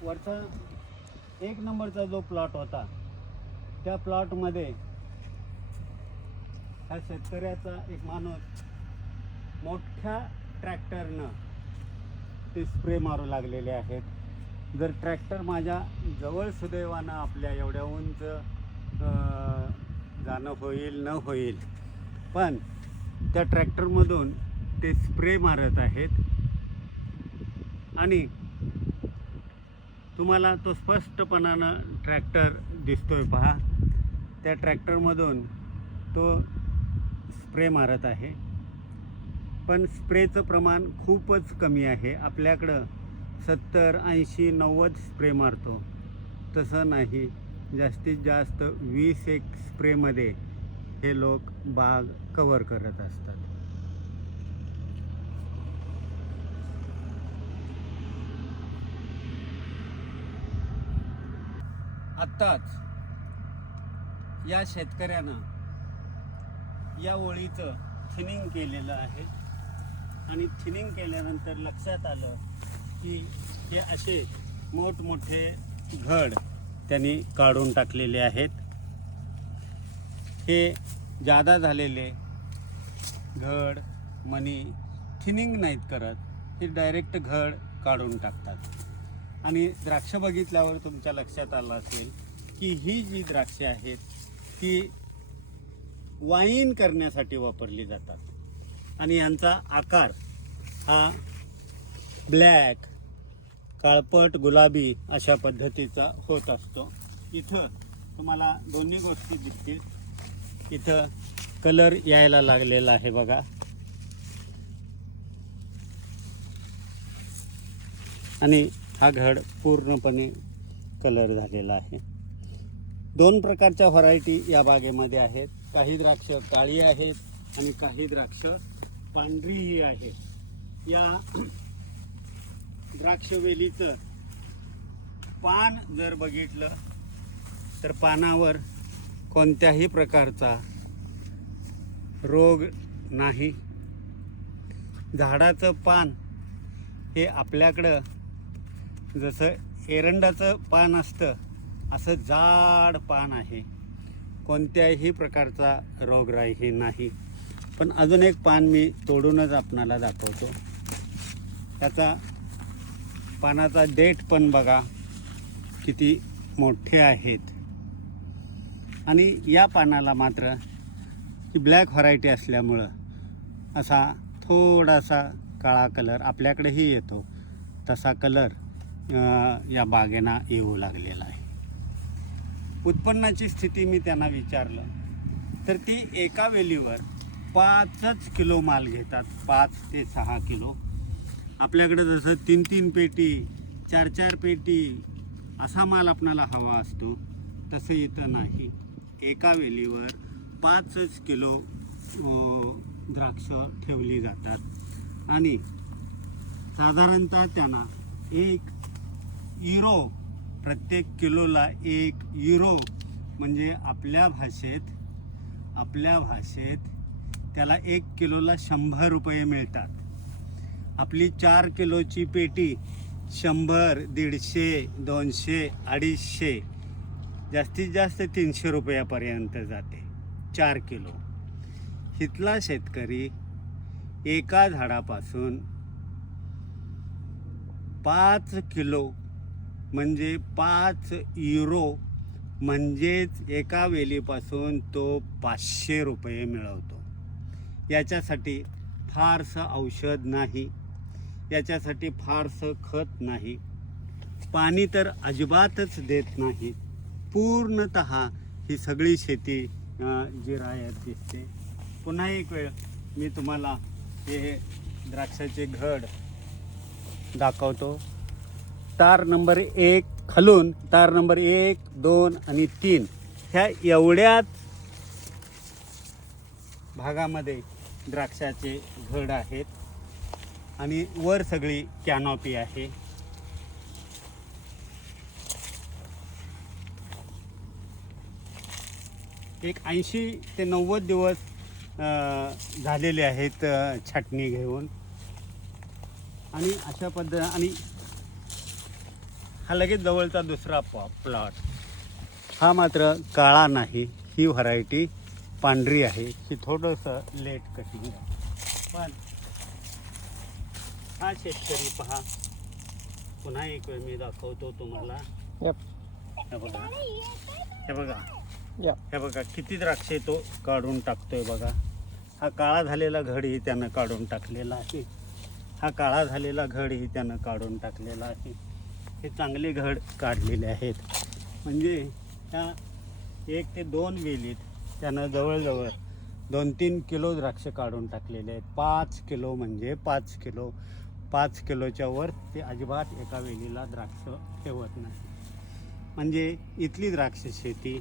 वरचा एक नंबरचा जो प्लॉट होता त्या प्लॉटमध्ये ह्या शेतकऱ्याचा एक माणूस मोठ्या ट्रॅक्टरनं ते स्प्रे मारू लागलेले आहेत. जर ट्रॅक्टर माझ्या जवळ सुदैवानं आपल्या एवढ्या उंच जाणं होईल न होईल पण त्या ट्रॅक्टरमधून ते स्प्रे मारत आहेत. आणि तुम्हाला तो स्पष्टपणानं ट्रॅक्टर दिसतो आहे पहा. त्या ट्रॅक्टरमधून तो स्प्रे मारत आहे. पण स्प्रेचं प्रमाण खूपच कमी आहे. आपल्याकडं सत्तर ऐंशी नव्वद स्प्रे मारतो. तसं नाही. जास्तीत जास्त वीस एक स्प्रेमध्ये हे लोक बाग कवर करत असतात. आत्ताच या शेतकऱ्यानं या ओळीचं थिनिंग केलेलं आहे. आणि थिनिंग केल्यानंतर लक्षात आलं की हे असे मोठमोठे घड त्यांनी काढून टाकलेले आहेत. हे जादा झालेले घड मनी थिनिंग नाहीत करत हे डायरेक्ट घड काढून टाकतात. आणि द्राक्ष बघितल्यावर तुमच्या लक्षात आलं असेल की ही जी द्राक्षे आहेत ती वाईन करण्यासाठी वापरली जातात. आणि यांचा आकार हा ब्लॅक काळपट गुलाबी अशा पद्धतीचा होत असतो. इथं तुम्हाला दोन्ही गोष्टी दिसतील. इथं कलर यायला लागलेला आहे बघा. आणि हा घड पूर्णपणे कलर झालेला आहे. दोन प्रकारच्या व्हरायटी या बागेमध्ये आहेत. काही द्राक्ष काळी आहेत आणि काही द्राक्ष पांढरीही आहेत. या द्राक्षवेलीचं पान जर बघितलं तर पानावर कोणत्याही प्रकारचा रोग नाही. झाडाचं पान हे आपल्याकडं जसं एरंडाचं पान असतं असं जाड पान आहे. कोणत्याही प्रकारचा रोगराई हे नाही. पण अजून एक पान मी तोडूनच आपणाला दाखवतो. त्याचा पानाचा देठ पण बघा किती मोठे आहेत. आणि या पानाला मात्र ही ब्लॅक व्हरायटी असल्यामुळं असा थोडासा काळा कलर आपल्याकडेही येतो. तसा कलर या बागेना येऊ लागलेला आहे. उत्पन्नाची स्थिती मी त्यांना विचारलं. तर ती एका वेलीवर पाचच किलो माल घेतात. पाच ते सहा किलो. आपल्याकडे जसं तीन तीन पेटी चार चार पेटी असा माल आपणाला हवा असतो तसं इथं नाही. एका वेलीवर पाचच किलो द्राक्ष ठेवली जातात. आणि साधारणतः त्यांना एक युरो प्रत्येक किलोला एक युरो म्हणजे आपल्या भाषेत आपल्या भाषेत त्याला एक किलोला शंभर रुपये मिळतात. आपली चार किलोची पेटी शंभर दीडशे दोनशे अडीचशे जास्तीत जास्त तीनशे रुपयापर्यंत जाते. चार किलो. इथला शेतकरी एका झाडापासून पाच किलो म्हणजे पाच युरो म्हणजेच एका वेलीपासून तो पाचशे रुपये मिळवतो. याच्यासाठी फारसं औषध नाही. याच्यासाठी फारसं खत नाही. पाणी तर अजिबातच देत नाही. पूर्णत ही सगळी शेती जी जिरायत दिसते. पुन्हा एक वेळ मी तुम्हाला हे द्राक्षाचे घड दाखवतो. तार नंबर एक खालून तार नंबर एक दोन आणि तीन. ह्या एवढ्याच भागामध्ये द्राक्षाचे घड आहेत. आणि वर सगळी कॅनॉपी आहे. एक ऐंशी ते नव्वद दिवस झालेले आहेत छाटणी घेऊन. आणि अशा पद्धत आणि हा लगेच जवळचा दुसरा पॉ प्लॉट हा मात्र काळा नाही ही व्हरायटी पांढरी आहे. ही थोडंसं लेट कटिंग आहे. पण हा शेतकरी पहा. पुन्हा एक वेळ मी दाखवतो तुम्हाला. हे बघा. हे बघा. हे बघा किती द्राक्षे तो काढून टाकतोय बघा. हा काळा झालेला घडही त्यानं काढून टाकलेला आहे. हा काळा झालेला घडही त्यानं काढून टाकलेला आहे. हे चांगले घड काढलेले आहेत. म्हणजे ह्या एक ते दोन वेलीत त्यानं जवळजवळ दोन तीन किलो द्राक्ष काढून टाकलेले आहेत. पाच किलो म्हणजे पाच किलो. पाच किलोच्या वर ते अजिबात एका वेलीला द्राक्ष ठेवत नाही. म्हणजे इथली द्राक्ष शेती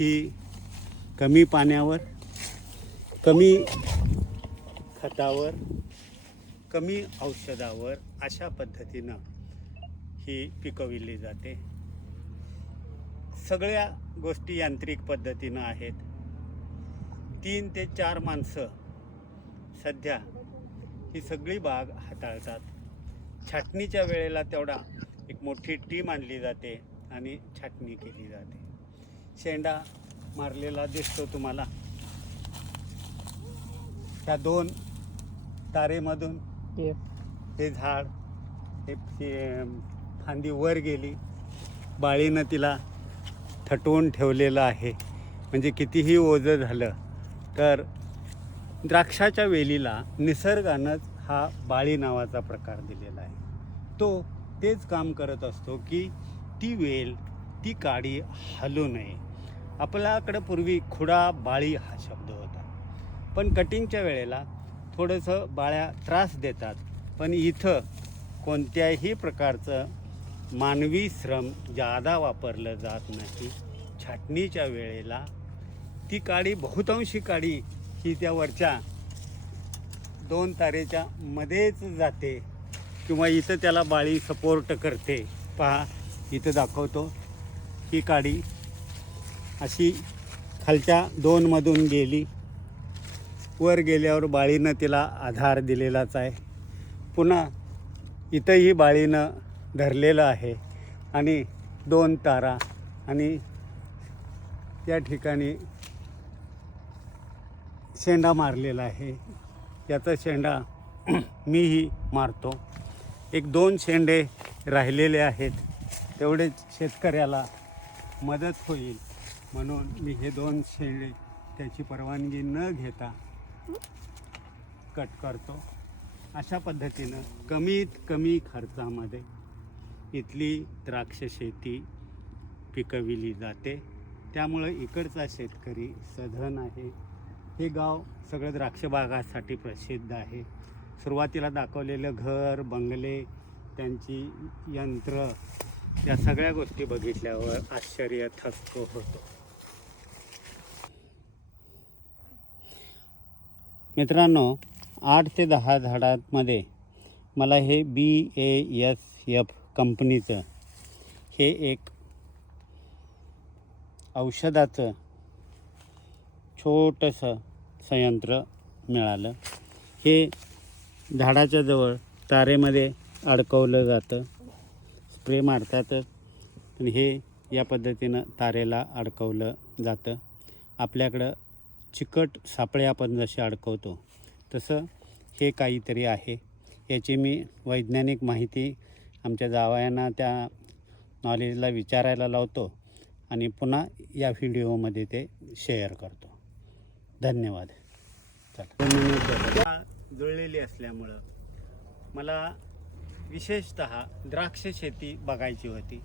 ही कमी पाण्यावर कमी खतावर कमी औषधावर अशा पद्धतीनं ही पिकविली जाते. सगळ्या गोष्टी यांत्रिक पद्धतीनं आहेत. तीन ते चार माणसं सध्या ही सगळी बाग हाताळतात. छाटणीच्या वेळेला तेवढा एक मोठी टीम आणली जाते आणि छाटणी केली जाते. शेंडा मारलेला दिसतो तुम्हाला. ह्या दोन तारेमधून. हे. झाड हे फांदी वर गेली. बाळीनं तिला थटवून ठेवलेलं आहे. म्हणजे कितीही ओझं झालं तर द्राक्षाच्या वेलीला निसर्गानंच हा बाळी नावाचा प्रकार दिलेला आहे. तो तेच काम करत असतो की ती वेल ती काडी हलू नये. आपल्याकडं पूर्वी खुडा बाळी हा शब्द होता. पण कटिंगच्या वेळेला थोडंसं बाळ्या त्रास देतात. पण इथं कोणत्याही प्रकारचं मानवी श्रम जादा वापरलं जात नाही छाटणीच्या वेळेला ती काडी बहुतांशी काडी ही त्या वरच्या दोन तारेच्या मध्येच जाते किंवा इथं त्याला बाळी सपोर्ट करते. पहा इथं दाखवतो. ही काडी अशी खालच्या दोनमधून गेली. वर गेल्यावर बाळीनं तिला आधार दिलेलाच आहे. पुन्हा इथंही बाळीनं धरलेलं आहे. आणि दोन तारा आणि त्या ठिकाणी शेंडा मारलेला आहे. याचा शेंडा मीही मारतो. एक दोन शेंडे राहिलेले आहेत. तेवढेच शेतकऱ्याला मदत होईल. म्हणून मी हे दोन शेंडे त्याची परवानगी न घेता कट करतो. अशा पद्धतीनं कमीत कमी खर्चामध्ये इथली द्राक्ष शेती पिकविली जाते. त्यामुळं इकडचा शेतकरी सधन आहे. हे गाव सगळं द्राक्ष बागासाठी प्रसिद्ध आहे. सुरुवातीला दाखवलेलं घर बंगले त्यांची यंत्र या सगळ्या गोष्टी बघितल्यावर आश्चर्य थक्क होतो. मित्रांनो आठ ते दहा झाडांमध्ये मला हे बी ए एस एफ कंपनीचं. हे एक औषधाचं छोटंसं संयंत्र मिळालं. हे झाडाच्या जवळ तारेमध्ये अडकवलं जातं. स्प्रे मारतातच. पण हे या पद्धतीनं तारेला अडकवलं जातं. आपल्याकडं चिकट सापळे आपण जसे अडकवतो तसं हे काहीतरी आहे. याची मी वैज्ञानिक माहिती आमच्या जावयांना त्या नॉलेजला विचारायला लावतो आणि पुन्हा या व्हिडिओमध्ये ते शेअर करतो. धन्यवाद. चला. जुळलेली असल्यामुळं मला विशेषत द्राक्ष शेती बघायची होती.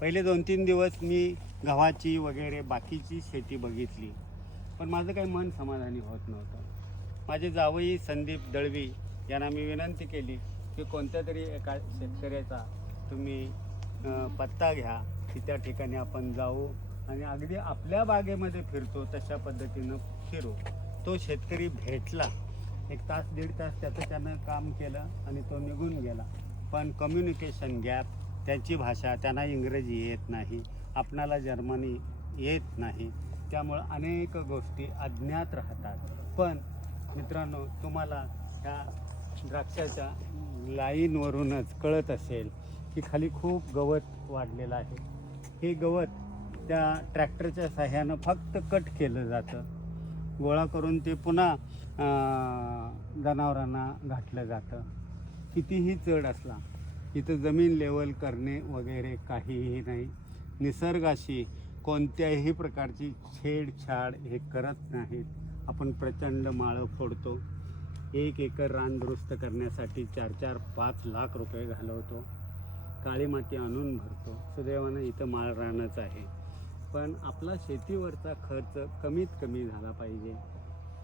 पहिले दोन तीन दिवस मी गव्हाची वगैरे बाकीची शेती बघितली. पण माझं काही मन समाधानी होत नव्हतं. माझे जावई संदीप दळवी यांना मी विनंती केली की कोणत्या तरी एका शेतकऱ्याचा तुम्ही पत्ता घ्या की त्या ठिकाणी आपण जाऊ आणि अगदी आपल्या बागेमध्ये फिरतो तशा पद्धतीनं फिरू. तो शेतकरी भेटला. एक तास दीड तास त्याचं त्यानं काम केलं आणि तो निघून गेला. पण कम्युनिकेशन गॅप त्यांची भाषा त्यांना इंग्रजी येत नाही आपणाला जर्मनी येत नाही. त्यामुळं अनेक गोष्टी अज्ञात राहतात. पण मित्रांनो तुम्हाला ह्या द्राक्षाच्या लाईनवरूनच कळत असेल की खाली खूप गवत वाढलेलं आहे. हे गवत त्या ट्रॅक्टरच्या साह्यानं फक्त कट केलं जातं. गोळा करून ते पुन्हा जनावरांना घातलं जातं. कितीही चढ असला इथं जमीन लेवल करणे वगैरे काहीही नाही. निसर्गाशी कोणत्याही प्रकारची छेडछाड हे करत नाहीत. आपण प्रचंड माळं फोडतो. एक एकर रान दुरुस्त करण्यासाठी चार चार पाच लाख रुपये घालवतो. काळी माती आणून भरतो. सुदैवानं इथं माळ रानच आहे. पण आपला शेतीवरचा खर्च कमीत कमी झाला पाहिजे.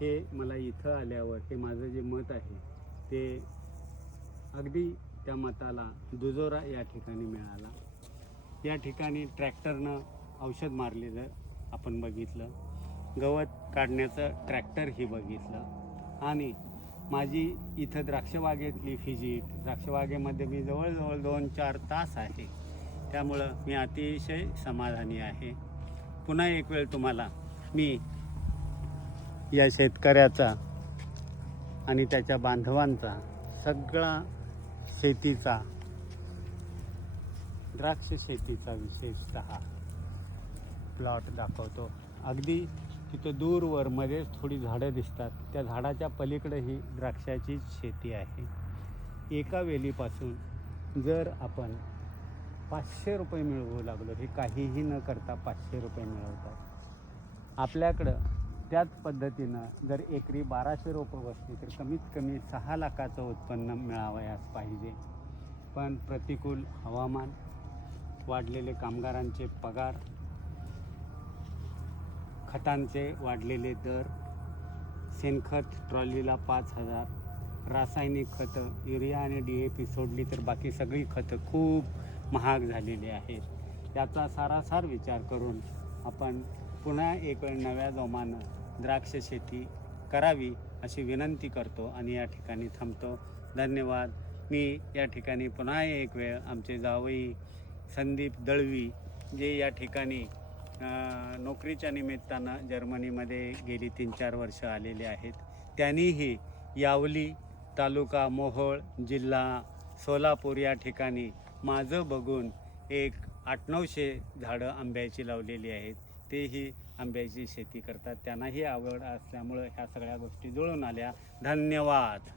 हे मला इथं आल्यावर हे माझं जे मत आहे ते अगदी त्या मताला दुजोरा या ठिकाणी मिळाला. या ठिकाणी ट्रॅक्टरनं औषध मारलेलं आपण बघितलं. गवत काढण्याचं ट्रॅक्टरही बघितलं. आणि माझी इथं द्राक्षबागेतली फिजिट द्राक्षबागेमध्ये मी जवळजवळ दोन चार तास आहे. त्यामुळं मी अतिशय समाधानी आहे. पुन्हा एक वेळ तुम्हाला मी या शेतकऱ्याचा आणि त्याच्या बांधवांचा सगळा शेतीचा द्राक्ष शेतीचा विशेषतः प्लॉट दाखवतो. अगदी तिथं दूरवर मध्येच थोडी झाडं दिसतात. त्या झाडाच्या पलीकडे ही द्राक्षाची शेती आहे. एका वेलीपासून जर आपण पाचशे रुपये मिळवू लागलो हे काहीही न करता पाचशे रुपये मिळवतात. आपल्याकडं त्याच पद्धतीनं जर एकरी बाराशे रोपं बसली तर कमीत कमी सहा लाखाचं उत्पन्न मिळावयास पाहिजे. पण प्रतिकूल हवामान वाढलेले कामगारांचे पगार खतांचे वाढलेले दर शेणखत ट्रॉलीला पाच हजार रासायनिक खतं युरिया आणि डी ए पी सोडली तर बाकी सगळी खतं खूप महाग झालेली आहेत. याचा सारासार विचार करून आपण पुन्हा एक वेळ नव्या जोमानं द्राक्ष शेती करावी अशी विनंती करतो आणि या ठिकाणी थांबतो. धन्यवाद. मी या ठिकाणी पुन्हा एक वेळ आमचे जावई संदीप दळवी जे या ठिकाणी नोकरीच्या निमित्तानं जर्मनीमध्ये गेली तीन चार वर्ष आलेले आहेत. त्यांनीही यावली तालुका मोहोळ जिल्हा सोलापूर या ठिकाणी माझं बघून एक आठ नऊशे झाडं आंब्याची लावलेली आहेत. तेही आंब्याची शेती करतात. त्यांनाही आवड असल्यामुळं ह्या सगळ्या गोष्टी जुळून आल्या. धन्यवाद.